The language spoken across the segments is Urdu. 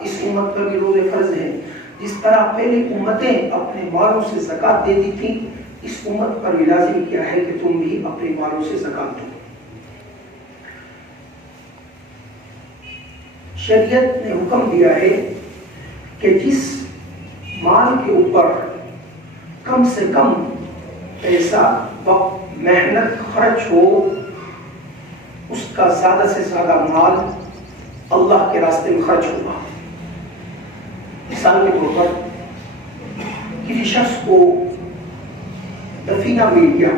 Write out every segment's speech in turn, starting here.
اس امت پر بھی روزے فرض ہیں۔ جس طرح پہلی امتیں اپنے مالوں سے زکوٰۃ دیتی تھیں، اس امت پر بھی لازم کیا ہے کہ تم بھی اپنے مالوں سے زکوٰۃ دو۔ شریعت نے حکم دیا ہے کہ جس مال کے اوپر کم سے کم پیسہ وقت محنت خرچ ہو، اس کا زیادہ سے زیادہ مال اللہ کے راستے میں خرچ ہوگا۔ مثال کے طور پر کسی شخص کو دفینہ مل گیا،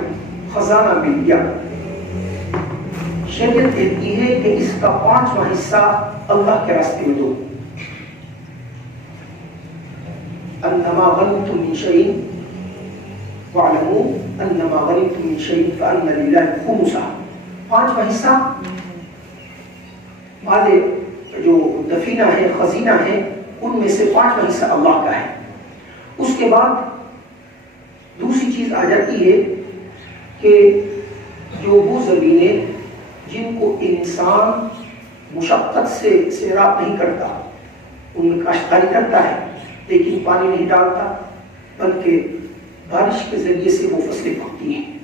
خزانہ مل گیا، شریعت کہتی ہے کہ اس کا 5واں حصہ اللہ کے راستے میں دو۔ انما غنمتم من شيء واعلموا انما غنمتم من شيء فان لله خمسه، 5واں حصہ مال جو دفینہ ہے، خزینہ ہے، ان میں سے 5واں حصہ اللہ کا ہے۔ اس کے بعد دوسری چیز آ جاتی ہے کہ جو وہ زمینیں جن کو انسان مشقت سے سیراب نہیں کرتا، ان میں کاشتکاری کرتا ہے لیکن پانی نہیں ڈالتا، بلکہ بارش کے ذریعے سے وہ فصلیں پکتی ہیں،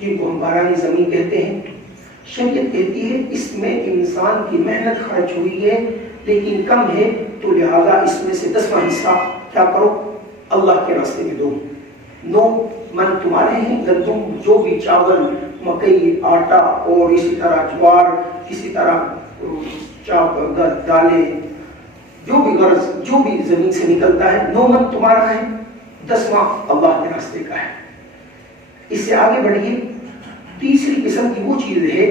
جن کو ہم بارانی زمین کہتے ہیں، شریعت کہتی ہے اس میں انسان کی محنت خرچ ہوئی ہے لیکن کم ہے، تو لہذا اس میں سے 10واں حصہ کیا کرو، اللہ کے راستے میں دو۔ 9 من تمہارے ہیں، گندم جو بھی چاول، مکئی، آٹا اور اسی طرح جوار، اسی طرح دالیں، جو بھی غرض جو بھی زمین سے نکلتا ہے، 9 من تمہارا ہے، 10واں اللہ کے راستے کا ہے۔ اس سے آگے بڑھیے، تیسری قسم کی وہ چیز ہے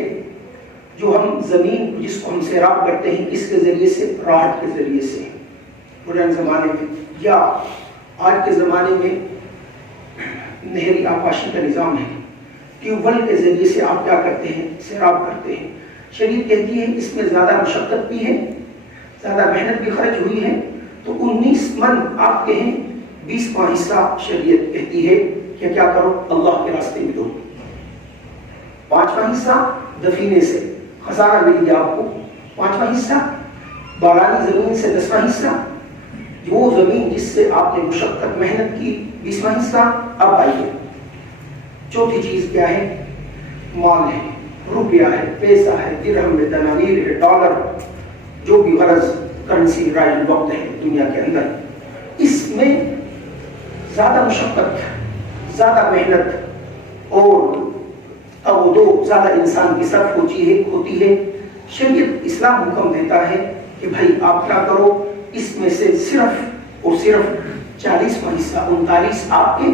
جو ہم زمین جس کو ہم سیراب کرتے ہیں، کس کے ذریعے سے، راہٹ کے ذریعے سے، ماڈرن زمانے میں یا آج کے زمانے میں نہری آبپاشی کا نظام ہے، ٹیوب ویل کے ذریعے سے آپ کیا کرتے ہیں، سیراب کرتے ہیں۔ شریعت کہتی ہے اس میں زیادہ مشقت بھی ہے، زیادہ محنت بھی خرچ ہوئی ہے، تو 19 من آپ کے ہیں، 20واں حصہ شریعت کہتی ہے کہ کیا کرو، اللہ کے راستے میں دو۔ 5واں حصہ دفینے سے، خزانہ مل گیا آپ کو، 5واں حصہ بارانی زمین سے، 10واں حصہ وہ زمین جس سے آپ نے مشقت محنت کی، 20واں حصہ۔ اب آئیے چوتھی چیز کیا ہے، مال ہے، روپیہ ہے، پیسہ ہے، درہم ہے، دنانیر ہے، ڈالر، جو بھی غرض کرنسی رائج وقت ہے دنیا کے اندر، اس میں زیادہ مشقت، زیادہ محنت اور اب دو زیادہ انسان کی صرف ہوتی ہے۔ شریعت اسلام حکم دیتا ہے کہ بھائی آپ کیا کرو، اس میں سے صرف اور صرف 40واں حصہ، 39 آپ کے،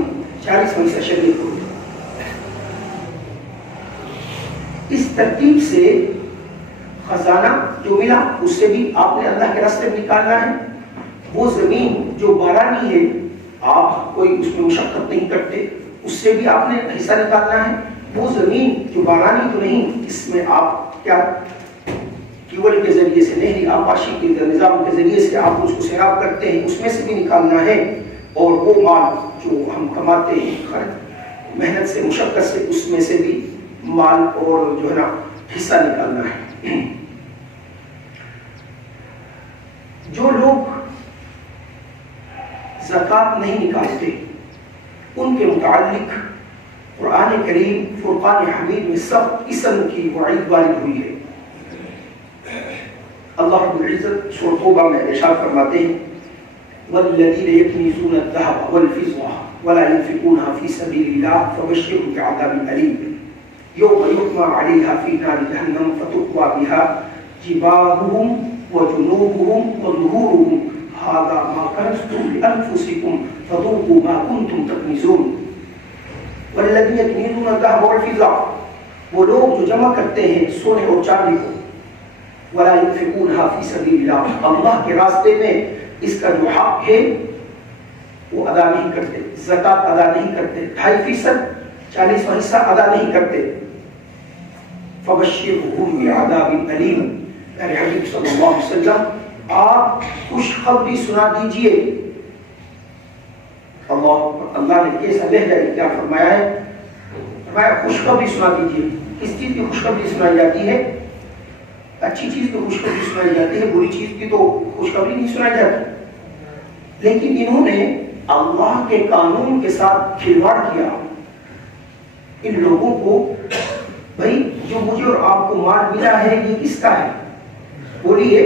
40واں حصہ شریعت کو۔ اس ترتیب سے خزانہ جو ملا اس سے بھی آپ نے اللہ کے راستے میں نکالنا ہے۔ وہ زمین جو بارانی ہے، آپ کوئی اس میں مشقت نہیں کرتے، اس سے بھی آپ نے حصہ نکالنا ہے۔ وہ زمین جو بارانی تو نہیں، اس میں آپ کیا ٹیوبویل کے ذریعے سے، نہری آبپاشی کے نظام کے ذریعے سے آپ اس کو سیراب کرتے ہیں، اس میں سے بھی نکالنا ہے۔ اور وہ مال جو ہم کماتے ہیں محنت سے، مشقت سے، اس میں سے بھی مال اور جو ہے نا حصہ نکالنا ہے۔ جو لوگ زکوٰۃ نہیں نکالتے، ان کے متعلق قرآن کریم فرقان حمید میں سخت قسم کی وعید وارد ہوئی ہے۔ اللہ رب العزت سورۃ توبہ میں ارشاد فرماتے ہیں والذین یکنزون الذهب والفضة ولا ينفقونها في سبيل الله فبشرهم بعذاب أليم يوم يحمى عليها في نار جهنم فتقوى بها جباههم وجنوبهم وظهورهم هذا ما كنزتم لأنفسكم فذوقوا ما كنتم تكنزون والذین یکنزون الذهب والفضة، وہ لوگ جو جمع کرتے ہیں سونے اور چاندی کو، ولا ينفقونها في سبيل الله، اللہ کے راستے میں اس کا جو حق ہے وہ ادا نہیں کرتے، زکوٰۃ ادا نہیں کرتے، 2.5%، 40واں حصہ ادا نہیں کرتے، فبشرهم بعذاب أليم، میرے حبیب صلی اللہ علیہ وسلم آپ خوشخبری سنا دیجئے۔ اللہ نے کیسا لہجہ کیا فرمایا ہے، فرمایا خوشخبری سنا دیجئے۔ کس چیز کی خوشخبری سنائی جاتی ہے؟ اچھی چیز تو خوشخبری سنائی جاتی ہے، بری چیز کی تو خوشخبری نہیں سنائی جاتی، لیکن انہوں نے اللہ کے قانون کے ساتھ کھلواڑ کیا۔ ان لوگوں کو بھائی جو مجھے اور آپ کو مال ملا ہے یہ کس کا ہے؟ بولیے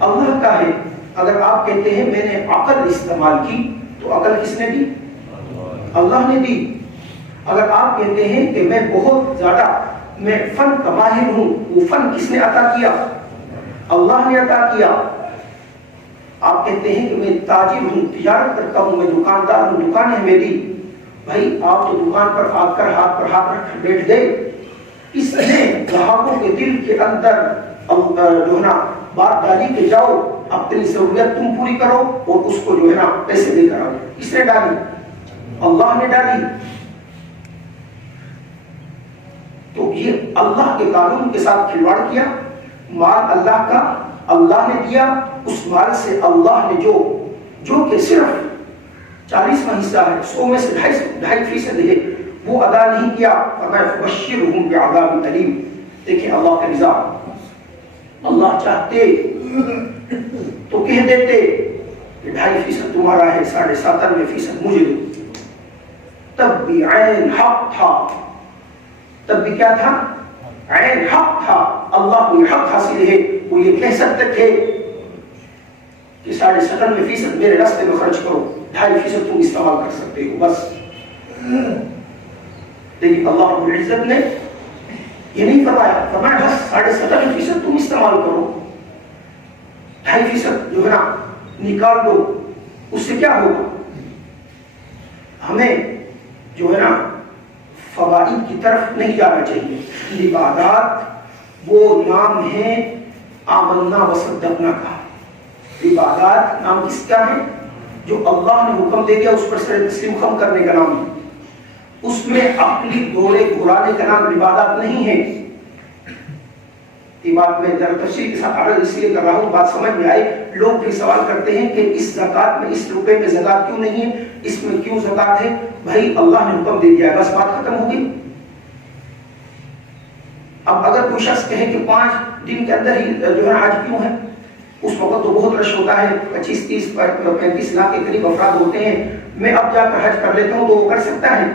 اللہ کا ہے۔ اگر آپ کہتے ہیں میں نے عقل استعمال کی تو عقل کس نے دی؟ اللہ نے دی۔ اگر آپ کہتے ہیں کہ میں بہت زیادہ میں فن کا ماہر ہوں، وہ فن کس نے عطا کیا؟ اللہ نے عطا کیا۔ آپ کہتے ہیں کہ میں تاجر ہوں، تجارت کرتا ہوں، میں دکاندار ہوں، دکان ہے میری، بھائی آپ تو دکان پر آ کر ہاتھ پر ہاتھ رکھ کر بیٹھ گئے، اس نے گراہکوں کے دل کے اندر جو ہے نا بات ڈالی کہ جاؤ اپنی ضرورت تم پوری کرو اور اس کو جو ہے نا پیسے دے کر آؤ۔ کس نے ڈالی؟ اللہ نے ڈالی۔ تو یہ اللہ کے قانون کے ساتھ کھلواڑ کیا۔ مال اللہ کا، اللہ نے دیا، اس مال سے اللہ نے جو کہ صرف 40واں حصہ ہے، 100 میں سے 2.5% ہے، وہ ادا نہیں کیا۔ فَبَشِّرْهُمْ بِعَذَابٍ أَلِيمٍ۔ دیکھیں اللہ کا نظام، اللہ چاہتے تو کہہ دیتے کہ 2.5% تمہارا ہے، 97.5% مجھے دو۔ تب بھی عین حق تھا، تب بھی کیا تھا؟ عین حق تھا، اللہ کو یہ حق حاصل ہے، وہ یہ کہہ سکتے تھے کہ 97% میرے راستے میں خرچ کرو، 2.5% تم استعمال کر سکتے ہو بس۔ لیکن اللہ رب العزت نے یہ نہیں فرمایا، فرمایا بس 97% تم استعمال کرو، 2.5% جو ہے نا نکال دو۔ اس سے کیا ہوگا؟ ہمیں جو ہے نا فوائد کی طرف نہیں جانا چاہیے۔ عبادات وہ نام ہے آمنا وصدقنا کا۔ عبادات نام کس کا ہے؟ جو اللہ نے حکم دے دیا اس پر سر تسلیم خم کرنے کا نام ہے، اس میں اپنی دولے گھرانے کا نام عبادات نہیں ہے۔ یہ بات میں ذرا تفصیل کے ساتھ عرض اس لیے کر رہا ہوں بات سمجھ میں آئے۔ لوگ بھی سوال کرتے ہیں کہ اس زکوٰۃ میں، اس روپے میں زکوٰۃ کیوں نہیں ہے، اس میں کیوں زکوٰۃ ہے؟ بھائی اللہ نے حکم دے دیا ہے، بس بات ختم ہو گئی۔ اب اگر کوئی شخص کہے کہ 5 دن کے اندر ہی جو ہے حج کیوں ہے، اس وقت تو بہت رش ہوتا ہے، 25 30 35 لاکھ کے قریب افراد ہوتے ہیں، میں اب جا کر حج کر لیتا ہوں تو وہ کر سکتا ہے؟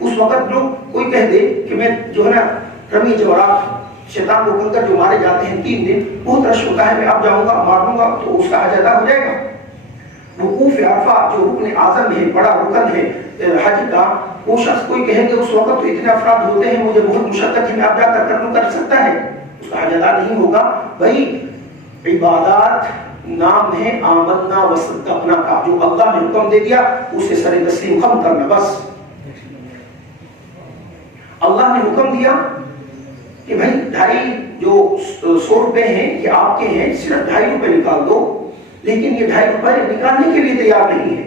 اس وقت لوگ کوئی کہہ دے کہ میں جو ہے نا رمی جوارات شیطان کو کھل کر جو مارے جاتے ہیں 3 دن، بہت رش ہوتا ہے، میں اب جاؤں گا مار دوں گا تو اس کا حج ادا ہو جائے گا۔ وقوف عرفہ جو رکن اعظم ہے، بڑا رکن ہے حج کا، وہ شخص کوئی کہے کہ اس وقت تو اتنے افراد ہوتے ہیں، مجھے بہت مشقت ہے، میں اب جا کر سکتا ہے، اس کا حج ادا نہیں ہوگا۔ بھائی عبادات نام ہے آمنا وصدقنا کا، جو اللہ نے حکم دے دیا اسے سر تسلیم خم کرنا بس۔ اللہ نے حکم دیا کہ بھائی 100 روپے ہیں یہ آپ کے ہیں، صرف 2.5 روپے نکال دو، لیکن یہ 2.5 روپے نکالنے کے لیے تیار نہیں ہے۔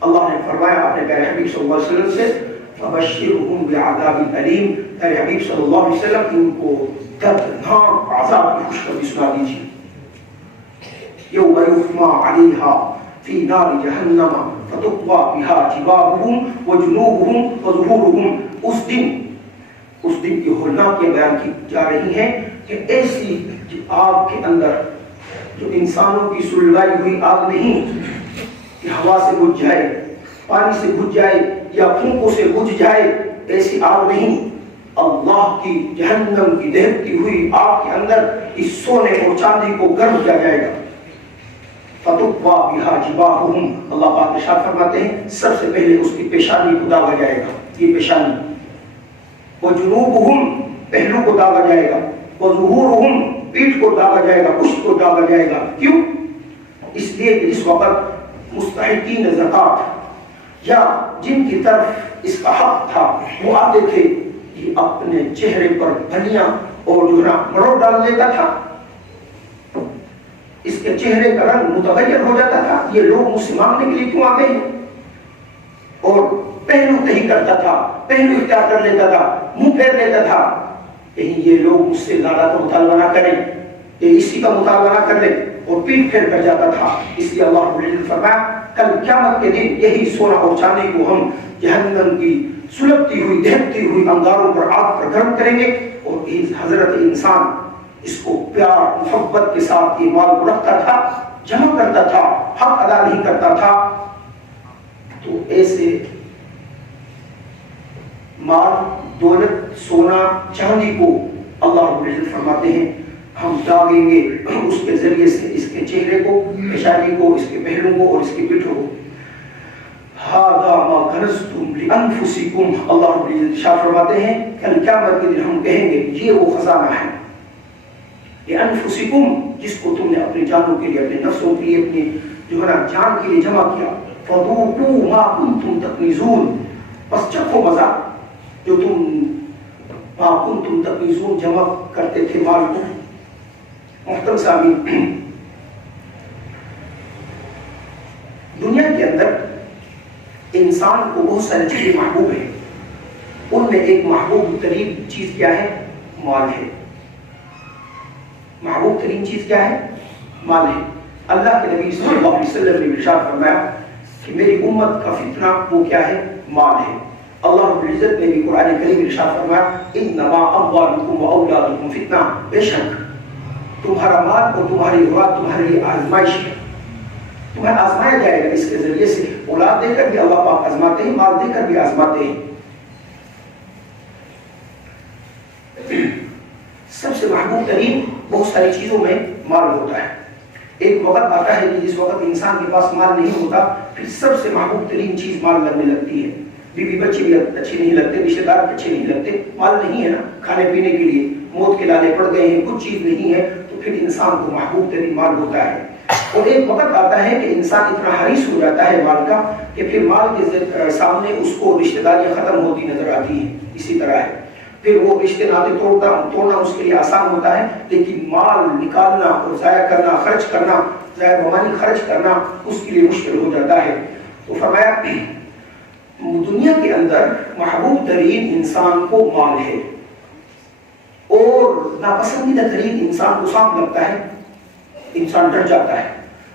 اللہ نے فرمایا اپنے پیارے حبیب صلی اللہ علیہ وسلم سے فَبَشِّرْهُمْ بِعَذَابٍ أَلِيمٍ، پیارے حبیب صلی اللہ علیہ وسلم ان کو دردناک عذاب کی خوشخبری سنا دیجیے۔ يَوْمَ يُحْمَى عَلَيْهَا فِي نَارِ جَهَنَّمَ فَتُقْوَى بِهَا جِبَاهُهُم وَجُنُوبُهُمْ وَظُهُورُهُمْ۔ اس دن کی ہولناکیاں بیان کی جا رہی ہیں کہ ایسی آگ کے اندر جو انسانوں کی سلگائی ہوئی آگ نہیں کہ ہوا سے بجھ جائے، پانی سے بجھ جائے یا پھونکوں سے بجھ جائے، ایسی آگ نہیں، اللہ کی جہنم کی دہتی ہوئی آگ کے اندر اس سونے اور چاندی کو گرم کیا جائے گا۔ فَتُقْوَى بِهَا جِبَاهُهُمْ، اللہ پاک ارشاد فرماتے ہیں سب سے پہلے اس کی پیشانی کو داغا جائے گا، یہ پیشانی، وَجُنُوبُهُمْ پہلو کو داغا جائے گا، وَظُهُورُهُمْ پیٹھ کو داغا جائے گا، پشت کو داغا جائے گا۔ کیوں؟ اس لیے کہ اس وقت مستحقین زکوٰۃ یا جن کی طرف اس کا حق تھا وہ آتے تھے، یہ اپنے چہرے پر دھنیا اور جو ہے مروڑ ڈال لیتا تھا، اس کے چہرے کا رنگ متغیر ہو جاتا تھا، یہ لوگ مجھ سے مانگنے کے لیے کیوں آ گئے ہیں، اور پہلو تہی کرتا تھا، پہلو اختیار کر لیتا تھا، منہ پھیر لیتا تھا، کہیں یہ لوگ مجھ سے زیادہ کا مطالبہ نہ کریں، یہ اسی کا مطالبہ نہ کر لیں، اور پیٹ پھیر کر جاتا تھا۔ اس لیے اللہ رب العزت فرمایا کل قیامت کے دن یہی سونا اور چاندی کو ہم جہنم کی سلگتی ہوئی دہتی ہوئی انگاروں پر آگ پر گرم کریں گے، اور حضرت انسان اس کو پیار محبت کے ساتھ یہ مال کو رکھتا تھا، جمع کرتا تھا، حق ادا نہیں کرتا تھا، تو ایسے مال، دولت، سونا، چاندی کو اللہ رب العزت فرماتے ہیں ہم داغیں گے اس کے ذریعے سے اس کے چہرے کو، پیشانی کو، اس کے پہلو کو اور اس کے پیٹھوں کو. ہذا ما کنزتم لانفسکم، اللہ رب العزت شاہ فرماتے ہیں کل قیامت کے دن ہم کہیں گے یہ وہ خزانہ ہے لانفسکم جس کو تم نے اپنی جانوں کے لیے، اپنے نفسوں کے لیے، اپنی جو ہے نا جان کے لیے جمع کیا. فذوقوا ما کنتم تکنزون، بس چکھو مزہ جو تم ما کنتم تکنزون جمع کرتے تھے مال کو. محترم سامعین، دنیا کے اندر انسان کو بہت ساری چیزیں محبوب ہیں، ان میں ایک محبوب ترین چیز کیا ہے؟ مال ہے. محبوب ترین چیز کیا ہے؟ مال ہے. اللہ کے نبی صلی اللہ علیہ وسلم نے ارشاد فرمایا کہ میری امت کا فتنہ وہ کیا ہے؟ مال ہے. اللہ رب العزت نے بھی قرآن کریم ارشاد فرمایا انما اموالکم واولادکم فتنہ، بے شک تمہارا مال اور تمہاری اولاد تمہاری آزمائش ہے، تمہیں آزمایا جائے گا. اس کے ذریعے سے اولاد دے کر بھی اللہ پاک آزماتے ہیں، مال دے کر بھی آزماتے ہیں. سب سے محبوب ترین بہت ساری چیزوں میں مال ہوتا ہے. ایک وقت آتا ہے کہ جس وقت انسان کے پاس مال نہیں ہوتا پھر سب سے محبوب ترین چیز مال لگنے لگتی ہے. بیوی بچے بھی اچھے نہیں لگتے، رشتے دار اچھے نہیں لگتے، مال نہیں ہے نا کھانے پینے کے لیے، موت کے لالے پڑ گئے ہیں، کچھ چیز نہیں ہے، تو پھر انسان کو محبوب ترین مال ہوتا ہے. اور ایک وقت آتا ہے کہ انسان اتنا حریص ہو جاتا ہے مال کا کہ پھر مال کے سامنے اس کو رشتے داریاں ختم ہوتی نظر آتی ہیں. اسی طرح ہے پھر وہ رشتے ناطے توڑنا اس کے لیے آسان ہوتا ہے، لیکن مال نکالنا اور ضائع کرنا، خرچ کرنا، ضائع بمانی خرچ کرنا اس کے لیے مشکل ہو جاتا ہے. تو فرمایا دنیا کے اندر محبوب ترین انسان کو مال ہے، اور ناپسندیدہ ترین انسان کو سانپ لگتا ہے، انسان ڈر جاتا ہے.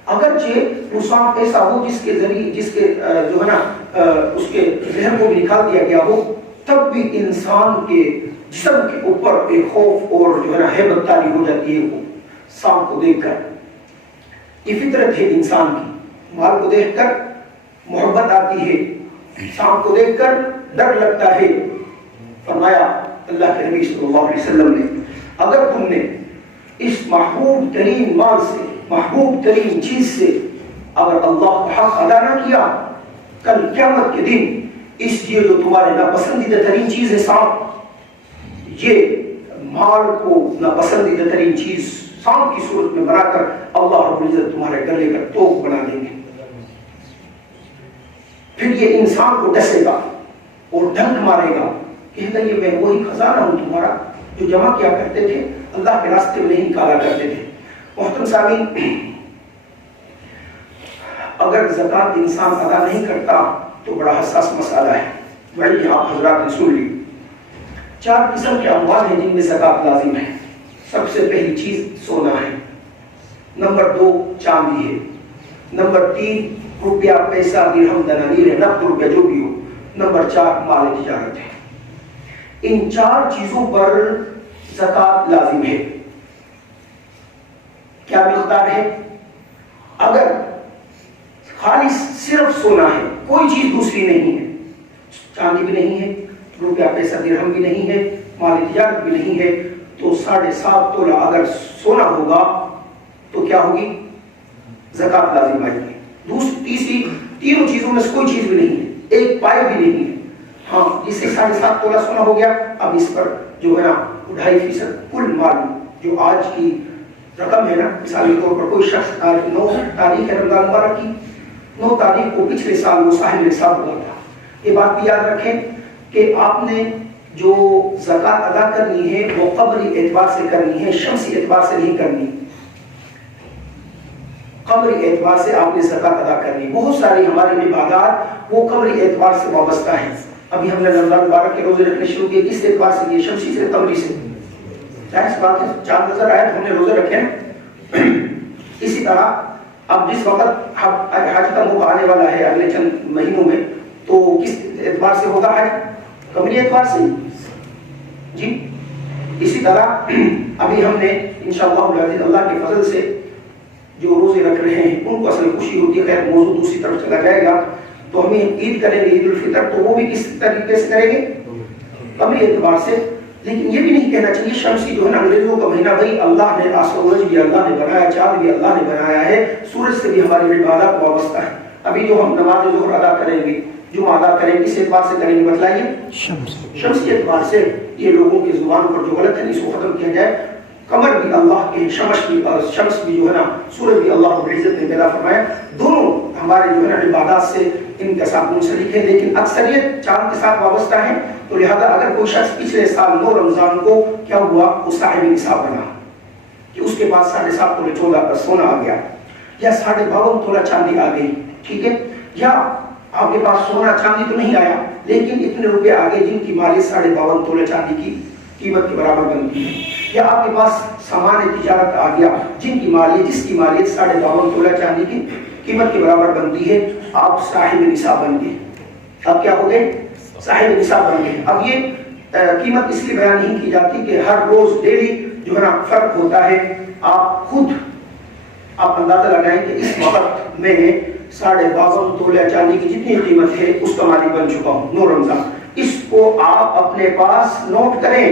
اگرچہ وہ سانپ ایسا ہو جس کے ذریعے جس کے جو ہے نا اس کے ذہن کو بھی نکال دیا گیا ہو، تب بھی انسان کے جسم کے اوپر ایک خوف اور جو ہے نا ہیبت طاری ہو جاتی ہے وہ سانپ کو دیکھ کر. یہ فطرت ہے انسان کی، مال کو دیکھ کر محبت آتی ہے، سانپ کو دیکھ کر ڈر لگتا ہے. فرمایا اللہ کے نبی صلی اللہ علیہ وسلم نے اگر تم نے اس محبوب ترین مال سے، محبوب ترین چیز سے اگر اللہ کا حق ادا نہ کیا، کل قیامت کے دن اس لیے جو تمہارے ناپسندیدہ ترین چیز ہے سانپ، یہ مال کو ناپسندیدہ ترین چیز سانپ کی صورت میں بنا کر اللہ رب العزت تمہارے گلے کا توق بنا دیں گے. پھر یہ انسان کو ڈسے گا اور ڈنک مارے گا، کہتا یہ میں وہی خزانہ ہوں تمہارا جو جمع کیا کرتے تھے، اللہ کے راستے میں نہیں نکالا کرتے تھے. محترم سامعین، اگر زکوٰۃ انسان ادا نہیں کرتا تو بڑا حساس مسئلہ ہے. بڑی آپ حضرات نے سن لی. 4 قسم کے اموال ہیں جن میں زکوٰۃ لازم ہے. سب سے پہلی چیز سونا ہے، نمبر 2 چاندی ہے، نمبر 3 روپیہ، پیسہ، درہم، دنانیر ہے، نقد روپیہ جو بھی ہو، نمبر 4 مال تجارت ہے. ان 4 چیزوں پر زکوٰۃ لازم ہے. کیا مقدار ہے؟ اگر خالص صرف سونا ہے، کوئی چیز دوسری نہیں ہے، چاندی بھی نہیں ہے، روپیہ پیسہ درہم بھی نہیں ہے، مال تجارت بھی نہیں ہے، تو 7.5 تولہ اگر سونا ہوگا تو کیا ہوگی؟ زکوٰۃ لازم آئے گی. تیسری تینوں چیزوں میں سے کوئی چیز بھی نہیں ہے، ایک پائے بھی نہیں ہے. ہاں جس سے 7.5 تولہ سونا ہو گیا، اب اس پر جو ہے نا 2.5% کل مال جو آج کی رقم ہے نا، مثالی طور پر کوئی شخص 9 تاریخ ہے رمضان مبارک کی، 9 تاریخ کو پچھلے سال وہ صاحب نصاب ہوا تھا. یہ بات بھی یاد رکھیں کہ آپ نے جو زکوٰۃ ادا کرنی ہے وہ قمری اعتبار سے کرنی ہے، شمسی اعتبار سے نہیں کرنی. قمری اعتبار سے آپ نے زکوٰۃ ادا کرنی. بہت ساری ہماری عبادات وہ قمری اعتبار سے وابستہ ہیں. ابھی ہم نے رمضان مبارک کے روزے رکھنے شروع کیے، کس اعتبار سے کیے؟ شمسی سے، قمری سے. ظاہر بات ہے چاند نظر آئے تو ہم نے روزے رکھے ہیں. اسی طرح اب جس وقت حج کا موقع آنے والا ہے اگلے چند مہینوں میں، تو کس اعتبار سے ہوگا حج؟ قمری اعتبار سے. جی اسی طرح ابھی ہم نے انشاءاللہ اللہ کے فضل سے جو روزے رکھ رہے ہیں ان کو اصل خوشی ہوتی ہے، خیر موضوع دوسری طرف چلا جائے گا، تو ہمیں عید کریں گے عید الفطر، تو وہ بھی کس طریقے سے کریں گے؟ قمری اعتبار سے. لیکن یہ بھی نہیں کہنا چاہیے شمسی جو ہے نا انگریزوں کا مہینہ، بھائی اللہ نے سورج بھی اللہ نے بنایا، چاند بھی اللہ نے بنایا ہے، سورج سے بھی ہماری عبادات وابستہ ہے. ابھی جو ہم نماز ظہر ادا کریں گے، جمعہ ادا کریں گے، کس اعتبار سے کریں گے بتلائیے؟ شمسی اعتبار سے. یہ لوگوں کی زبان پر جو غلط ہے اس کو ختم کیا جائے. قمر بھی اللہ کے، شمس بھی جو ہے نا، سورج بھی اللہ رب العزت نے پیدا فرمایا. دونوں ہمارے جو ہے نا عبادات سے ان کے ساتھ منسلک ہے، لیکن اکثریت چاند کے ساتھ وابستہ ہے. تو لہذا اگر کوئی شخص پچھلے سال 9 رمضان کو کیا ہوا، وہ صاحب نصاب بنا کہ اس کے پاس 7.5 تولے 14 کا سونا آ گیا، یا 52.5 تولہ چاندی آ گئی، ٹھیک ہے، یا آپ کے پاس سونا چاندی تو نہیں آیا لیکن اتنے روپے آ گئے جن کی مالیت 52.5 تولے چاندی کی قیمت کے برابر بنتی ہے، یا آپ کے پاس سامان تجارت آ گیا جن کی مالیت، جس کی مالیت 52.5 تولہ چاندی کی قیمت کے برابر بنتی ہے، آپ صاحب نصاب بن گئے. اب کیا ہو گئے؟ صاحب نصاب بن گئے. اب یہ قیمت اس لیے بیان نہیں کی جاتی کہ ہر روز ڈیلی جو ہے نا فرق ہوتا ہے. آپ خود آپ اندازہ لگائیں کہ اس وقت میں 52.5 تولہ چاندی کی جتنی قیمت ہے اس کا مالک بن چکا ہوں 9 رمضان. اس کو آپ اپنے پاس نوٹ کریں،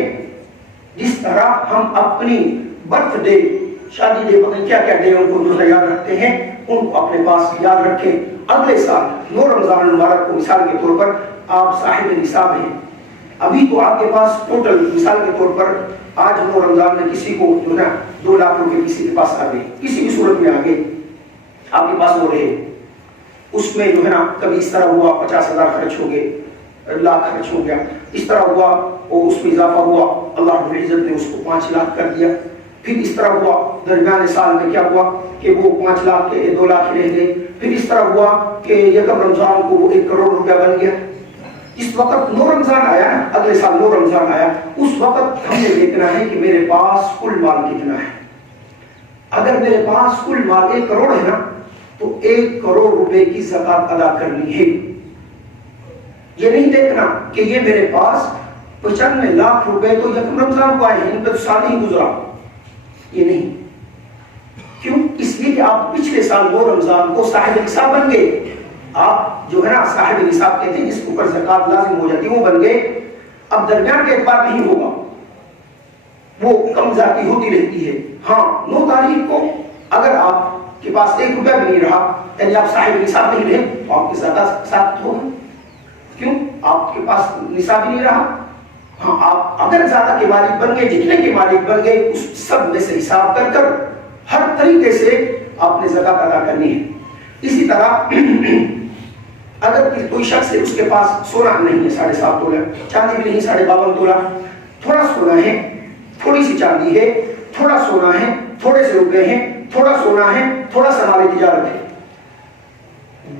جس طرح ہم اپنی برتھ ڈے، شادی ڈے، پتہ کیا کیا ڈے ان کو جو یاد رکھتے ہیں ان کو اپنے پاس یاد رکھیں. اگلے سال 9 رمضان المبارک کو مثال کے طور پر آپ صاحب نصاب ہیں. ابھی تو آپ کے پاس ٹوٹل مثال کے طور پر آج 9 رمضان میں کسی کو جو ہے 2 لاکھ روپے کسی کے پاس آ گئے، کسی بھی صورت میں آ گئے، آپ کے پاس وہ رہے. اس میں جو ہے نا کبھی اس طرح ہوا 50,000 خرچ ہو گئے، لاکھ خرچ ہو گیا، اس طرح ہوا اور اس میں اضافہ ہوا، اللہ رب العزت نے اس کو 5 لاکھ کر دیا. پھر اس طرح ہوا درمیان سال میں کیا ہوا کہ وہ 5 لاکھ کے 2 لاکھ رہ گئے. پھر اس طرح ہوا کہ یکم رمضان کو وہ 1 کروڑ روپیہ بن گیا. اس وقت 9 رمضان آیا، اگلے سال 9 رمضان آیا، اس وقت ہم نے دیکھنا ہے کہ میرے پاس کل مال کتنا ہے. اگر میرے پاس کل مال 1 کروڑ ہے نا تو 1 کروڑ روپے کی زکات ادا کرنی ہے. یہ نہیں دیکھنا کہ یہ میرے پاس 95 لاکھ روپے تو یکم رمضان کو آئے ہیں، ان پہ تو سال ہی گزرا. یہ نہیں. کیوں؟ اس لیے کہ آپ پچھلے سال 9 رمضان کو صاحب نصاب بن گئے. آپ جو ہے نا صاحب نصاب کہتے ہیں جس کے اوپر زکات لازم ہو جاتی ہے، وہ بن گئے. اب درمیان کے اعتبار نہیں ہوگا، وہ کم زیادتی ہوتی رہتی ہے. ہاں 9 تاریخ کو اگر آپ کے پاس 1 روپیہ بھی نہیں رہا، یعنی آپ صاحب نصاب نہیں رہے، تو آپ کی زکات ثابت ہوگا. کیوں؟ آپ کے پاس نصاب ہی نہیں رہا. ہاں آپ اگر زیادہ کے مالک بن گئے، جتنے کے مالک بن گئے، اس سب میں سے حساب کر کر ہر طریقے سے آپ نے زکات ادا کرنی ہے. اسی طرح اگر کوئی شخص ہے اس کے پاس سونا نہیں ہے 7.5 تولہ، چاندی بھی نہیں 52.5 تولہ، تھوڑا سونا ہے، تھوڑی سی چاندی ہے، تھوڑا سونا ہے، تھوڑے سے روپے ہیں، تھوڑا سونا ہے، تھوڑا سا مال تجارت ہے،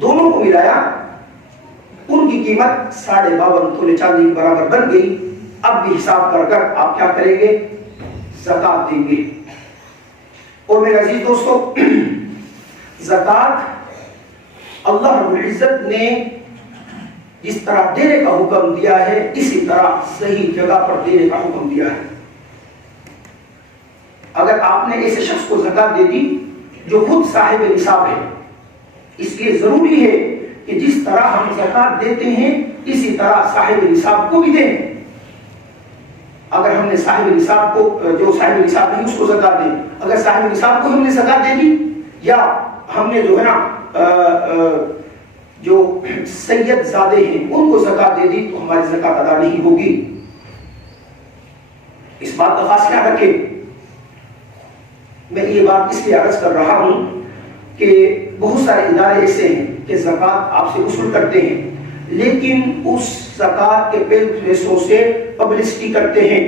دونوں کو ملایا ان کی قیمت 52.5 تولے چاندی کے برابر بن گئی. اب بھی حساب کر کر آپ کیا کریں گے؟ زکات دیں گے. اور میرے عزیز دوستو، زکات اللہ رب العزت نے جس طرح دینے کا حکم دیا ہے اسی طرح صحیح جگہ پر دینے کا حکم دیا ہے. اگر آپ نے ایسے شخص کو زکات دے دی جو خود صاحب نصاب ہے، اس لیے ضروری ہے کہ جس طرح ہم زکات دیتے ہیں اسی طرح صاحب نصاب کو بھی دیں. اگر ہم نے صاحب نصاب کو، جو صاحب نصاب نہیں اس کو زکات دیں، اگر صاحب نصاب کو ہم نے زکات دے دی یا ہم نے جو ہے نا جو سید زادے ہیں ان کو زکات دے دی تو ہماری زکات ادا نہیں ہوگی. اس بات کا خاص خیال رکھیں. میں یہ بات اس لیے عرض کر رہا ہوں کہ بہت سارے ادارے ایسے ہیں کہ زکات آپ سے وصول کرتے ہیں لیکن اس زکات کے پیسوں سے پبلسٹی کرتے ہیں.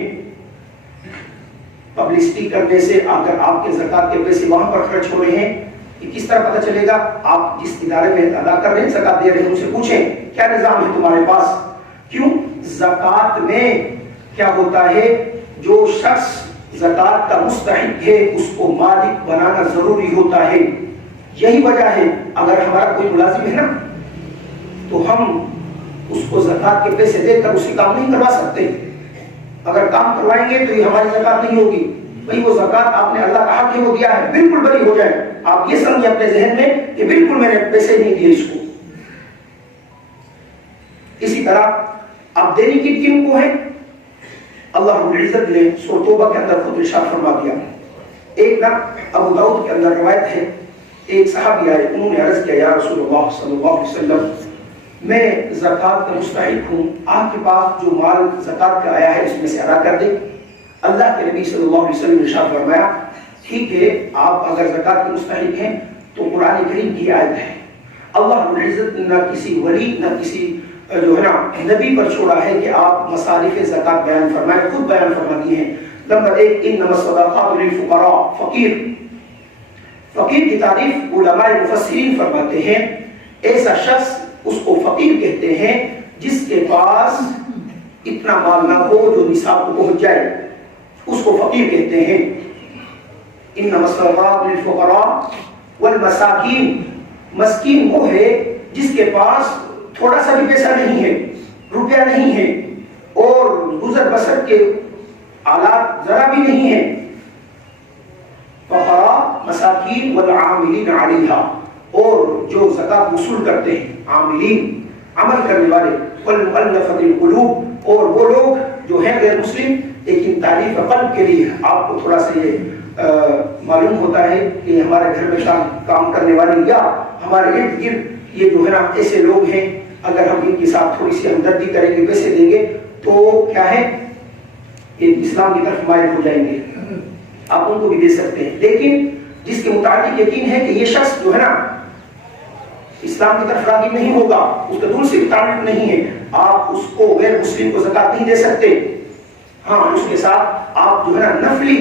پبلسٹی کرنے سے اگر آپ کے زکات کے پیسے وہاں پر خرچ ہو رہے ہیں، کہ کس طرح پتہ چلے گا؟ آپ جس ادارے میں ادا کر رہے ہیں، زکات دے رہے ہیں، ان سے پوچھیں کیا نظام ہے تمہارے پاس. کیوں؟ زکات میں کیا ہوتا ہے، جو شخص زکات کا مستحق ہے اس کو مالک بنانا ضروری ہوتا ہے. یہی وجہ ہے اگر ہمارا کوئی ملازم ہے نا تو ہم اس کو زکات کے پیسے دے کر اسی کام نہیں کروا سکتے. اگر کام کروائیں گے تو یہ ہماری زکات نہیں ہوگی. بھئی وہ زکات آپ نے اللہ کا حق ہے وہ دیا ہے، بالکل بری ہو جائے. آپ یہ سمجھیں اپنے ذہن میں کہ بالکل میں نے پیسے نہیں دیے اس کو. اسی طرح اب دینی کی کن کو ہے؟ اللہ رب العزت نے سورۃ توبہ کے اندر خود ارشاد فرما دیا. ایک نا ابو داؤد کے اندر روایت ہے، ایک صحابی آئے، انہوں نے عرض کیا یا رسول اللہ صلی اللہ علیہ وسلم میں زکات کا مستحق ہوں، آپ کے پاس جو مال زکات کا آیا ہے اس میں سے ادا کر دیں. اللہ کے نبی صلی اللہ علیہ وسلم نے ارشاد فرمایا ٹھیک ہے، آپ اگر زکات کے مستحق ہیں تو قرآن کریم کی آیت ہے. اللہ رب العزت نے نہ کسی ولی نہ کسی جو ہے نا نبی پر چھوڑا ہے کہ آپ مصارف زکات بیان فرمائیں، خود بیان فرما دیے ہیں. نمبر 1 انما الصدقات للفقراء، فقیر کی تعریف علماء مفسرین فرماتے ہیں ایسا شخص اس کو فقیر کہتے ہیں جس کے پاس اتنا مال نہ ہو جو نصاب کو پہنچ جائے، اس کو فقیر کہتے ہیں. انما الصدقات للفقراء والمساکین، مسکین وہ ہے جس کے پاس تھوڑا سا بھی پیسہ نہیں ہے، روپیہ نہیں ہے اور گزر بسر کے آلات ذرا بھی نہیں ہے. فقراء، مساکین والعاملین علیہا، اور جو زکات وصول کرتے ہیں، عاملین عمل کرنے والے، والمؤلفۃ القلوب، اور وہ لوگ جو ہیں غیر مسلم لیکن تعریف قلب کے لیے آپ کو تھوڑا سا یہ معلوم ہوتا ہے کہ ہمارے گھر میں کام کرنے والے یا ہمارے ارد گرد یہ جو ہے نا ایسے لوگ ہیں، اگر ہم ان کے ساتھ تھوڑی سی ہمدردی کریں گے، پیسے دیں گے تو کیا ہے یہ اسلام کی طرف مائل ہو جائیں گے. آپ ان کو بھی دے سکتے ہیں. لیکن جس کے متعلق یقین ہے کہ یہ شخص جو ہے نا اسلام کی طرف راغب نہیں ہوگا، اس کا دل سے تعلق نہیں ہے، آپ اس کو غیر مسلم کو زکات نہیں دے سکتے. ہاں اس کے ساتھ آپ جو ہے نا نفلی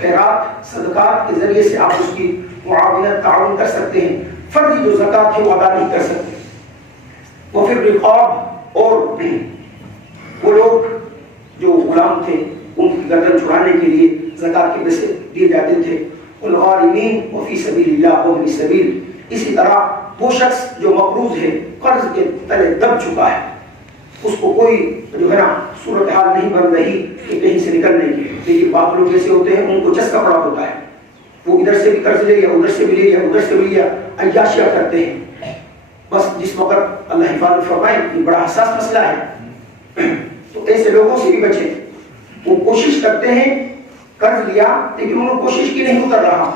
خیرات صدقات کے ذریعے سے آپ اس کی معاونت تعاون کر سکتے ہیں. فرضی جو زکات ہے وہ ادا نہیں کر سکتے. وہ پھر رقاب، اور وہ لوگ جو غلام تھے ان کی گردن چھڑانے کے لیے زکات کے پیسے دیے جاتے تھے. والغارمین وفی سبیل اللہ وابن السبیل، اسی طرح وہ شخص جو مقروض ہے، قرض کے تلے دب چکا ہے، اس کو کوئی جو ہے نا صورتحال نہیں بن رہی کہ کہیں سے نکلنے کی. لیکن باقی لوگ جیسے ہوتے ہیں ان کو چسکا پڑا ہوتا ہے، وہ ادھر سے بھی قرض لے لیا، ادھر سے بھی لے لیا، ادھر سے بھی لیا، عیاشیاں کرتے ہیں. بس جس وقت اللہ حفاظت فرمائے یہ بڑا حساس مسئلہ ہے، تو ایسے لوگوں سے بھی بچیں. وہ کوشش کرتے ہیں، قرض لیا لیکن انہوں نے کوشش کی نہیں اتر رہا،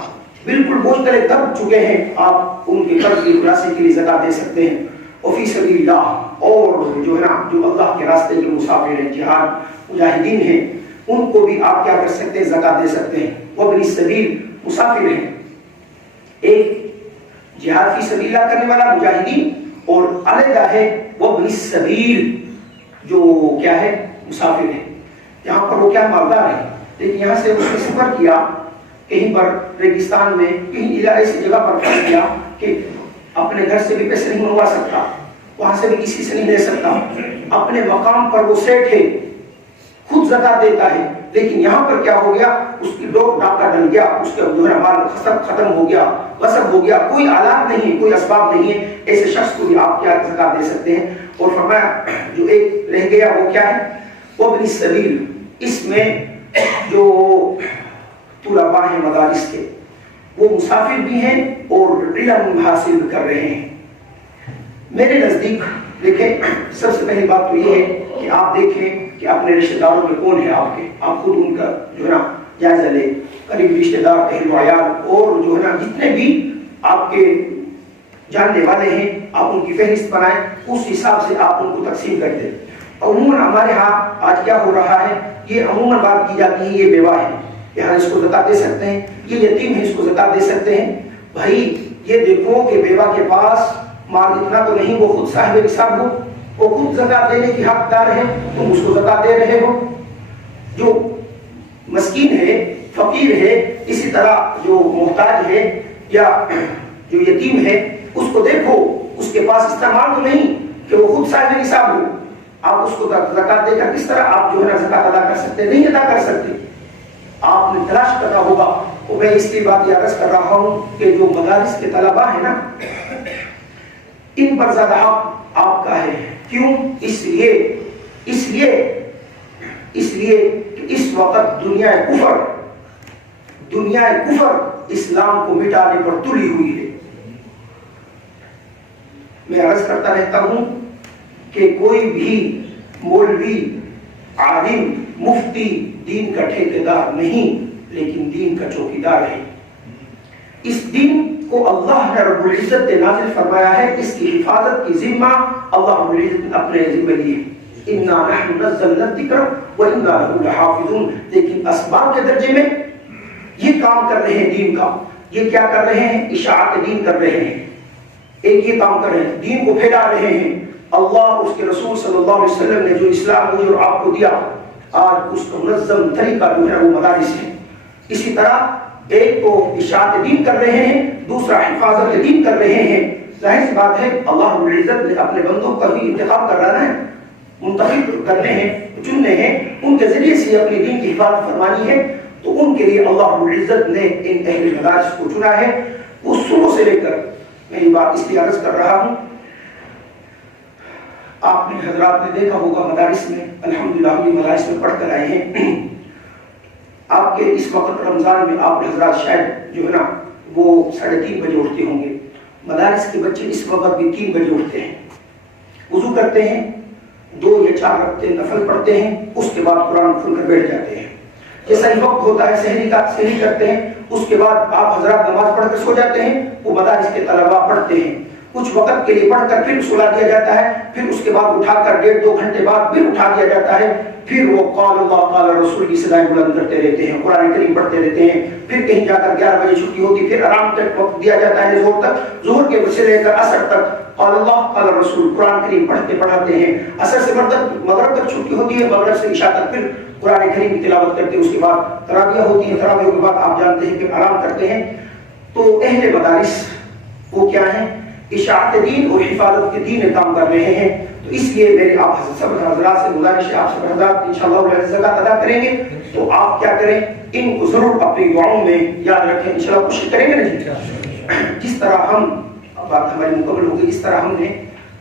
بالکل بوجھ تلے دب چکے ہیں، آپ ان کے قرض کی خلاصی کے لیے زکات دے سکتے ہیں. وفی سبیل اللہ، اور جو ہے نا جو اللہ کے راستے کے مسافر ہیں، جہاد مجاہدین ہیں، ان کو بھی آپ کیا کر سکتے ہیں، زکات دے سکتے ہیں. وابن السبیل، مسافر ہیں، ایک جہاد فی سبیل اللہ کرنے والا مجاہدین، اور علیحدہ ہے وابن السبیل جو کیا ہے مسافر ہے. یہاں پر وہ کیا مالدار ہے لیکن یہاں سے اس نے سفر کیا، کہیں پر ریگستان میں کہیں ایسی جگہ پر پھنس گیا کہ اپنے گھر سے بھی پیسے نہیں منگوا سکتا، وہاں سے بھی کسی سے نہیں لے سکتا، اپنے مقام پر وہ سیٹ ہے، خود زکات دیتا ہے، لیکن یہاں پر کیا ہو گیا، اس کی ڈوک ڈاکہ ڈل گیا، اس کا جو ہے مال ختم ہو گیا، غصب ہو گیا، کوئی آلات نہیں، کوئی اسباب نہیں ہے. ایسے شخص کو بھی آپ کیا زکات دے سکتے ہیں. اور فرمایا جو ایک رہ گیا وہ کیا ہے، وابن السبیل. اس میں جو طلباء ہیں مدارس کے، وہ مسافر بھی ہیں اور علم حاصل کر رہے ہیں. میرے نزدیک دیکھیں، سب سے پہلی بات تو یہ ہے کہ آپ دیکھیں کہ اپنے رشتہ داروں میں کون ہے آپ کے، آپ خود ان کا جو ہے نا جائزہ لیں. قریب رشتہ دار، اہل و عیال، اور جو ہے نا جتنے بھی آپ کے جاننے والے ہیں آپ ان کی فہرست بنائیں، اس حساب سے آپ ان کو تقسیم کر دیں. عموماً ہمارے ہاں آج کیا ہو رہا ہے، یہ عموماً بات کی جاتی ہے یہ بیوہ ہے، یہاں اس کو زکات دے سکتے ہیں، یہ یتیم ہے اس کو زکات دے سکتے ہیں. بھائی یہ دیکھو کہ بیوہ کے پاس مال اتنا تو نہیں وہ خود صاحب نصاب ہو، وہ خود زکات دینے کی حقدار ہے، تم اس کو زکات دے رہے ہو. جو مسکین ہے، فقیر ہے، اسی طرح جو محتاج ہے یا جو یتیم ہے، اس کو دیکھو اس کے پاس استعمال تو نہیں کہ وہ خود صاحب نصاب ہو، آپ اس کو زکات دے کر کس طرح آپ جو ہے نا زکات ادا کر سکتے؟ نہیں ادا کر سکتے. آپ نے تلاش کرنا ہوگا. اور میں اس لیے بات یہ عرض کر رہا ہوں کہ جو مدارس کے طلباء ہیں نا، ان پر زیادہ حق آپ کا ہے. کیوں؟ اس لیے اس لیے کہ اس وقت دنیا کفر اسلام کو مٹانے پر تلی ہوئی ہے۔ میں عرض کرتا رہتا ہوں کہ کوئی بھی مولوی، عالم، مفتی دین کا ٹھیکیدار نہیں، لیکن دین کا چوکیدار ہے۔ اس دین کو اللہ نے رب العزت نے نازل فرمایا ہے، اس کی حفاظت کی ذمہ اللہ رب العزت نے اپنے ذمہ لی ہے۔ اِنَّا نَحْنُ نَزَّلْنَا الذِّكْرَ وَإِنَّا لَهُ لَحَافِظُونَ۔ لیکن اسباب کے درجے میں یہ کام کر رہے ہیں دین کا، یہ کیا کر رہے ہیں؟ اشاعت دین کر رہے ہیں، ایک یہ کام کر رہے ہیں، دین کو پھیلا رہے ہیں۔ اللہ اس کے رسول صلی اللہ علیہ وسلم نے جو اسلام مجھے اور آپ کو دیا، آج اس کا منظم طریقہ جو ہے وہ مدارس ہے۔ اسی طرح ایک تو اشاعت دین کر رہے ہیں، دوسرا حفاظت دین کر رہے ہیں۔ ظاہر سی بات ہے اللہ رب العزت نے اپنے بندوں کا بھی انتخاب کر رہا ہے، منتخب کرنے ہیں، چننے ہیں، ان کے ذریعے سے اپنے دین کی حفاظت فرمانی ہے۔ تو ان کے لیے اللہ رب العزت نے ان اہل مدارس کو چنا ہے۔ اس شروع سے لے کر میں یہ بات اس لیے عرض کر رہا ہوں، آپ نے حضرات نے دیکھا ہوگا مدارس میں، الحمدللہ ہم یہ مدارس میں پڑھ کر آئے ہیں۔ آپ کے اس وقت رمضان میں آپ حضرات شاید جو ہے نا وہ 3:30 بجے اٹھتے ہوں گے۔ مدارس کے بچے اس وقت بھی 3 بجے اٹھتے ہیں، وضو کرتے ہیں، 2 یا 4 رکعتیں نفل پڑھتے ہیں، اس کے بعد قرآن کھول کر بیٹھ جاتے ہیں۔ جیسا ہی وقت ہوتا ہے سحری کرتے ہیں، اس کے بعد آپ حضرات نماز پڑھ کر سو جاتے ہیں۔ وہ مدارس کے طلباء پڑھتے ہیں، کچھ وقت کے لیے پڑھ کر پھر سلا دیا جاتا ہے، پھر اس کے بعد اٹھا کر 1.5-2 گھنٹے بعد پھر اٹھا دیا جاتا ہے، پھر وہ قال اللہ قال رسول کی صدائیں بلند کرتے رہتے ہیں، قرآن کریم پڑھتے رہتے ہیں۔ پھر کہیں جا کر 11 بجے چھٹی ہوتی، پھر آرام کا وقت دیا جاتا ہے ظہر تک، ظہر کے سے لے کر عصر تک قال اللہ قال رسول قرآن کریم پڑھتے پڑھاتے ہیں۔ عصر سے مغرب تک چھٹی ہوتی ہے، مغرب سے عشاء تک پھر قرآن کریم کی تلاوت کرتے ہیں۔ اس کے بعد تراویح ہوتی ہے، تراویح کے بعد آپ جانتے ہیں کہ آرام کرتے ہیں۔ تو اہل مدارس وہ کیا ہیں؟ اشاعت دین اور حفاظت کے دین کام کر رہے ہیں۔ تو اس لیے میرے آپ سب حضرات سے گزارش ہے، آپ سب حضرات انشاءاللہ زکات ادا کریں گے تو آپ کیا کریں، ان کو ضرور اپنی دعاؤں میں یاد رکھیں، انشاءاللہ کوشش کریں گے نا جی۔ جس طرح ہم بات ہماری مکمل ہوگی، جس طرح ہم نے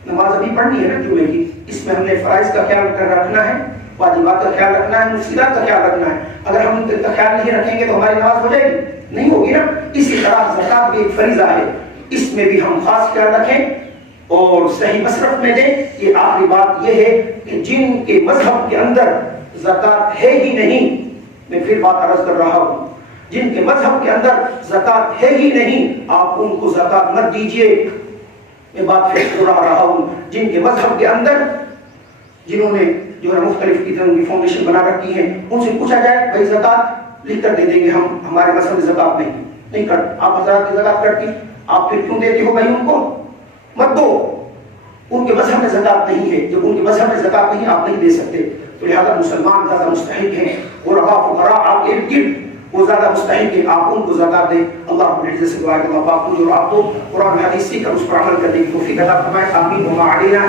نماز ابھی پڑھنی ہے نا جمعے کی، اس میں ہم نے فرائض کا خیال رکھنا ہے، واجبات کا خیال رکھنا ہے، مفسدات کا خیال رکھنا ہے۔ اگر ہم ان کا خیال نہیں رکھیں گے تو ہماری نماز ہو جائے گی؟ نہیں ہوگی نا۔ اسی طرح زکات بھی ایک فریضہ ہے، اس میں بھی ہم خاص خیال رکھیں اور صحیح مصرف میں دیں۔ یہ آخری بات یہ ہے کہ جن کے مذہب کے اندر زکات ہے ہی نہیں، میں پھر بات عرض کر رہا ہوں، جن کے مذہب کے اندر زکات ہے ہی نہیں، آپ ان کو زکات مت دیجیے۔ میں بات پھر دہرا رہا ہوں، جن کے مذہب کے اندر، جنہوں نے جو ہے مختلف قسم کی فاؤنڈیشن بنا رکھی ہیں، ان سے پوچھا جائے بھائی زکات لکھ کر دے دیں گے ہم، ہمارے مذہب میں زکات نہیں کر، آپ حضرات کی زکات کرتی، آپ پھر کیوں دیتے ہو بھائی؟ ان کو مت دو، ان کے مذہب میں زکات نہیں ہے۔ جب ان کے مذہب میں زکات نہیں، آپ نہیں دے سکتے۔ تو لہذا مسلمان زیادہ مستحق ہیں، اور فقراء آپ کے ارد گرد وہ زیادہ مستحق ہیں، آپ ان کو زکات دیں۔ اللہ رب العزت سے دعا ہے کہ اللہ پاک مجھے اور آپ کو قرآن حدیث سیکھ کر اس پر عمل کرنے کی توفیق عطا فرمائے۔ آمین و ما علینا۔